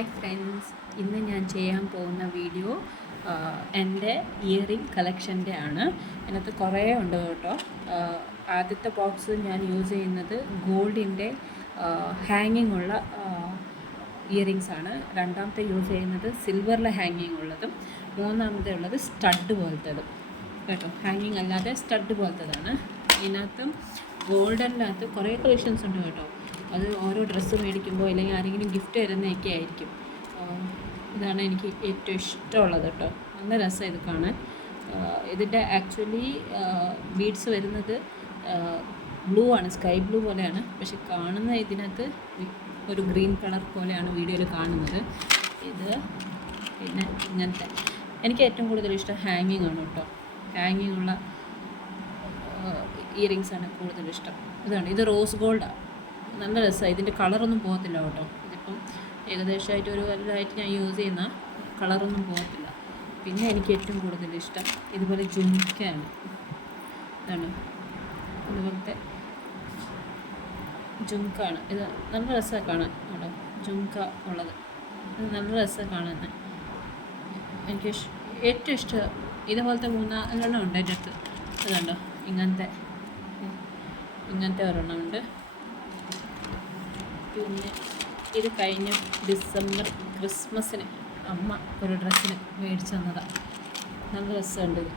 Hi friends, ഇന്ന് ഞാൻ ചെയ്യാൻ പോകുന്ന വീഡിയോ എൻ്റെ ഇയറിംഗ് കളക്ഷൻ്റെ ആണ്. അതിനകത്ത് കുറേ ഉണ്ട് കേട്ടോ. ആദ്യത്തെ ബോക്സ് ഞാൻ യൂസ് ചെയ്യുന്നത് ഗോൾഡിൻ്റെ ഹാങ്ങിങ് ഉള്ള ഇയറിങ്സ് ആണ്. രണ്ടാമത്തെ യൂസ് ചെയ്യുന്നത് സിൽവറിലെ ഹാങ്ങിങ് ഉള്ളതും, മൂന്നാമത്തെ ഉള്ളത് സ്റ്റഡ് പോലത്തേതും കേട്ടോ. ഹാങ്ങിങ് അല്ലാതെ സ്റ്റഡ് പോലത്തേതാണ്. ഇതിനകത്തും ഗോൾഡനിനകത്ത് കുറേ കളക്ഷൻസ് ഉണ്ട് കേട്ടോ. അത് ഓരോ ഡ്രസ്സ് മേടിക്കുമ്പോൾ അല്ലെങ്കിൽ ആരെങ്കിലും ഗിഫ്റ്റ് തരുന്നതൊക്കെ ആയിരിക്കും. ഇതാണ് എനിക്ക് ഏറ്റവും ഇഷ്ടമുള്ളത് കേട്ടോ. നല്ല രസം ഇത് കാണാൻ. ഇതിൻ്റെ ആക്ച്വലി ബീഡ്സ് വരുന്നത് ബ്ലൂ ആണ്, സ്കൈ ബ്ലൂ പോലെയാണ്. പക്ഷെ കാണുന്ന ഇതിനകത്ത് ഒരു ഗ്രീൻ കളർ പോലെയാണ് വീഡിയോയിൽ കാണുന്നത്. ഇത് പിന്നെ ഇങ്ങനത്തെ എനിക്ക് ഏറ്റവും കൂടുതൽ ഇഷ്ടം ഹാങ്ങിങ് ആണ് കേട്ടോ. ഹാങ്ങിങ് ഉള്ള ഇയറിങ്സാണ് കൂടുതൽ ഇഷ്ടം. ഇതാണ്, ഇത് റോസ് ഗോൾഡാണ്. നല്ല രസമാണ്. ഇതിൻ്റെ കളറൊന്നും പോകത്തില്ല കേട്ടോ. ഇതിപ്പം ഏകദേശമായിട്ട് ഒരു കൊല്ലമായിട്ട് ഞാൻ യൂസ് ചെയ്യുന്ന കളറൊന്നും പോകത്തില്ല. പിന്നെ എനിക്ക് ഏറ്റവും കൂടുതൽ ഇഷ്ടം ഇതുപോലെ ജുംക്കയാണ്. ഇതാണ്, ഇതുപോലത്തെ ജുംക്കാണ്. ഇത് നല്ല രസമാണ് കാണാൻ കേട്ടോ. ജുംക്ക ഉള്ളത് ഇത് നല്ല രസമാണ് കാണാൻ. എനിക്ക് ഏറ്റവും ഇഷ്ടം ഇതുപോലത്തെ 3-4 ഉണ്ട് എൻ്റെ അടുത്ത്. അതുണ്ടോ, ഇങ്ങനത്തെ ഒരെണ്ണമുണ്ട്. പിന്നെ ഇത് കഴിഞ്ഞ ഡിസംബർ ക്രിസ്മസിന് അമ്മ ഒരു ഡ്രസ്സിന് മേടിച്ചു തന്നതാണ്. നല്ല രസമുണ്ട് ഇത്.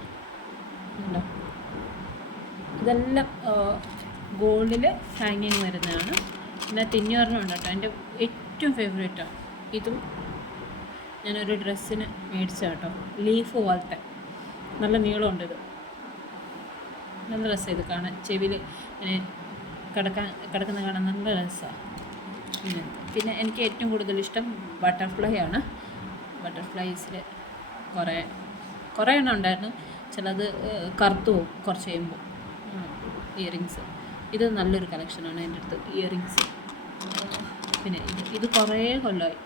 ഉണ്ടോ, ഇതെല്ലാം ഗോൾഡിൽ ഹാങ്ങിങ് വരുന്നതാണ്. പിന്നെ തിന്നൊരെണ്ണമുണ്ട് കേട്ടോ, എൻ്റെ ഏറ്റവും ഫേവറേറ്റാണ്. ഇതും ഞാനൊരു ഡ്രസ്സിന് മേടിച്ച കേട്ടോ. ലീഫ് പോലത്തെ നല്ല നീളമുണ്ട്. ഇത് നല്ല രസമാണ് ഇത് കാണാൻ. ചെവിയിൽ ഇങ്ങനെ കിടക്കുന്ന കാണാൻ നല്ല രസമാണ്. പിന്നെ എനിക്ക് ഏറ്റവും കൂടുതൽ ഇഷ്ടം ബട്ടർഫ്ലൈ ആണ്. ബട്ടർഫ്ലൈസിൽ കുറേ എണ്ണം ഉണ്ടായിരുന്നു. ചിലത് കറുത്തു പോകും കുറച്ച് കഴിയുമ്പോൾ ഇയറിങ്സ്. ഇത് നല്ലൊരു കളക്ഷനാണ് എൻ്റെ അടുത്ത് ഇയറിങ്സ്. പിന്നെ ഇത് കുറേ കൊല്ലമായി.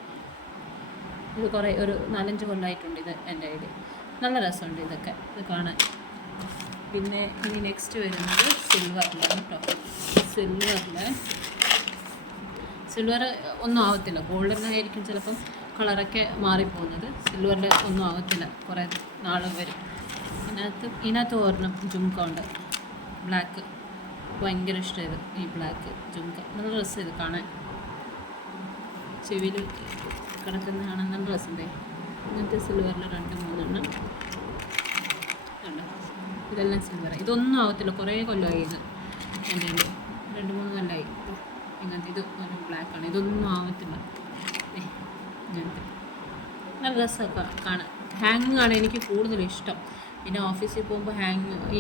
ഇത് ഒരു 4-5 കൊല്ലമായിട്ടുണ്ട് ഇത് എൻ്റെ കയ്യിൽ. നല്ല രസമുണ്ട് ഇതൊക്കെ ഇത് കാണാൻ. പിന്നെ ഇനി നെക്സ്റ്റ് വരുന്നത് സിൽവറിലാണ് കേട്ടോ. സിൽവർ ഒന്നും ആവത്തില്ല. ഗോൾഡനായിരിക്കും ചിലപ്പം കളറൊക്കെ മാറിപ്പോകുന്നത്. സിൽവറിൽ ഒന്നും ആവത്തില്ല, കുറേ നാൾ വരും. ഇതിനകത്ത് ഒരെണ്ണം ജുംക്ക ഉണ്ട്, ബ്ലാക്ക്. ഭയങ്കര ഇഷ്ടമായത് ഈ ബ്ലാക്ക് ജുംക്ക. നല്ല രസം ഇത് കാണാൻ. ചെവിയിൽ കിടക്കുന്ന കാണാൻ നല്ല രസമുണ്ടേ. ഇങ്ങനത്തെ സിൽവറിൽ 2-3 എണ്ണം ഉണ്ട്. ഇതെല്ലാം സിൽവർ. ഇതൊന്നും ആവത്തില്ല, കുറേ കൊല്ലമായി ഇത് എൻ്റെ 2-3 കൊല്ലമായി. ഇങ്ങനത്തെ ഇത് ഒരു ബ്ലാക്കാണ്. ഇതൊന്നും ആവത്തില്ല. ഇങ്ങനത്തെ നല്ല രസമൊക്കെ കാണാൻ. ഹാങ്ങിങ് ആണ് എനിക്ക് കൂടുതൽ ഇഷ്ടം. പിന്നെ ഓഫീസിൽ പോകുമ്പോൾ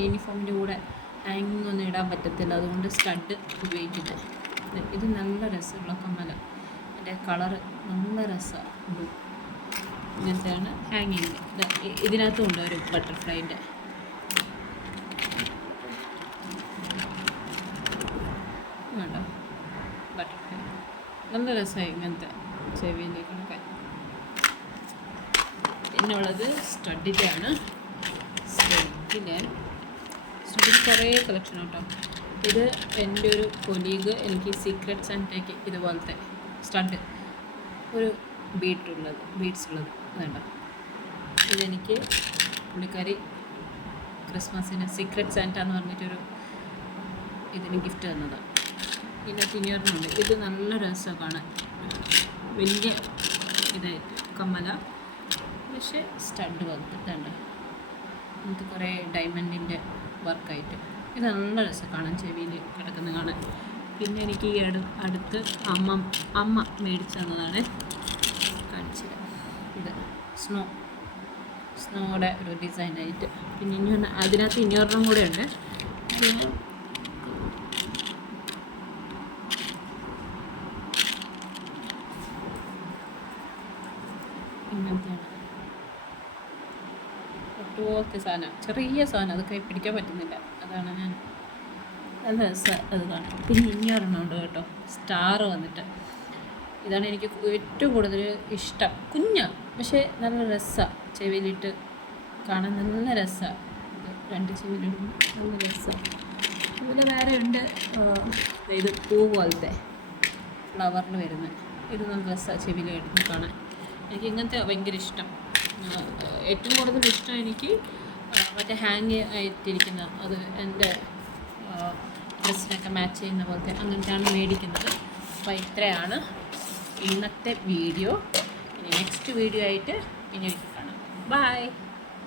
യൂണിഫോമിൻ്റെ കൂടെ ഹാങ്ങിങ് ഒന്നും ഇടാൻ പറ്റത്തില്ല, അതുകൊണ്ട് സ്റ്റഡ് ഉപയോഗിക്കുന്നത്. ഇത് നല്ല രസമുള്ള കമ്മല. എൻ്റെ കളറ് നല്ല രസമാണ്, ബ്ലൂ. ഇങ്ങനത്തെയാണ് ഹാങ്ങിങ്. ഇതിനകത്തും ഉണ്ട് ഒരു ബട്ടർഫ്ലൈൻ്റെ. വേണ്ട, ബട്ടർഫ്ലൈ നല്ല രസമായി ഇങ്ങനത്തെ ചെവിയിലേക്ക് കൊടുക്കാൻ. പിന്നുള്ളത് സ്റ്റഡിലാണ്. സ്റ്റഡിൽ കുറേ കളക്ഷൻ കേട്ടോ. ഇത് എൻ്റെ ഒരു കൊലീഗ് എനിക്ക് സീക്രട്ട് സാന്റയ്ക്ക് ഇതുപോലത്തെ സ്റ്റഡ് ഒരു ബീഡ്സ് ഉള്ളത് വേണ്ട. ഇതെനിക്ക് പുള്ളിക്കാരി ക്രിസ്മസിന് സീക്രട്ട് സാന്റ എന്ന് പറഞ്ഞിട്ടൊരു ഇതിന് ഗിഫ്റ്റ് തന്നതാണ്. പിന്നെ തിന്നൊരെണ്ണമുണ്ട്. ഇത് നല്ല രസമാണ് കാണാൻ. വലിയ ഇത് കമ്മല, പക്ഷേ സ്റ്റഡ് വർക്ക് ഇതുണ്ട്. നമുക്ക് കുറേ ഡയമണ്ടിൻ്റെ വർക്കായിട്ട് ഇത് നല്ല രസം കാണാൻ, ചെവിയിൽ കിടക്കുന്ന കാണാൻ. പിന്നെ എനിക്ക് ഈ അടുത്ത് അമ്മ മേടിച്ചു തന്നതാണ്. കാണിച്ചത് ഇത് സ്നോയുടെ ഒരു ഡിസൈനായിട്ട്. പിന്നെ അതിനകത്ത് ഇനിയൊരെണ്ണം കൂടെ ഉണ്ട്. ഇങ്ങനത്തെയാണ് ഒട്ടുപോലത്തെ സാധനം, ചെറിയ സാധനം. അത് കൈ പിടിക്കാൻ പറ്റുന്നില്ല, അതാണ് ഞാൻ. നല്ല രസം അത് കാണാം. പിന്നെ ഇനിയൊരെണ്ണം ഉണ്ട് കേട്ടോ, സ്റ്റാർ വന്നിട്ട്. ഇതാണ് എനിക്ക് ഏറ്റവും കൂടുതൽ ഇഷ്ടം. പക്ഷേ നല്ല രസമാണ്. ചെവിയിലിട്ട് കാണാൻ നല്ല രസമാണ്. 2 ചെവിയിലിടും നല്ല രസമാണ്. അതുപോലെ വേറെ ഉണ്ട്, ഇത് പൂ പോലത്തെ ഫ്ലവറിൽ വരുന്നത്. ഇത് നല്ല രസമാണ് ചെവിയിൽ എടുത്ത് കാണാൻ. എനിക്ക് ഇങ്ങനത്തെ ഭയങ്കര ഇഷ്ടം. ഏറ്റവും കൂടുതൽ ഇഷ്ടം എനിക്ക് മറ്റേ ഹാങ് ആയിട്ടിരിക്കുന്ന, അത് എൻ്റെ ഡ്രസ്സിനൊക്കെ മാച്ച് ചെയ്യുന്ന പോലത്തെ അങ്ങനത്തെയാണ് മേടിക്കുന്നത്. അപ്പോൾ ഇത്രയാണ് ഇന്നത്തെ വീഡിയോ. ഇനി നെക്സ്റ്റ് വീഡിയോ ആയിട്ട് ഇനി കാണാം. ബൈ.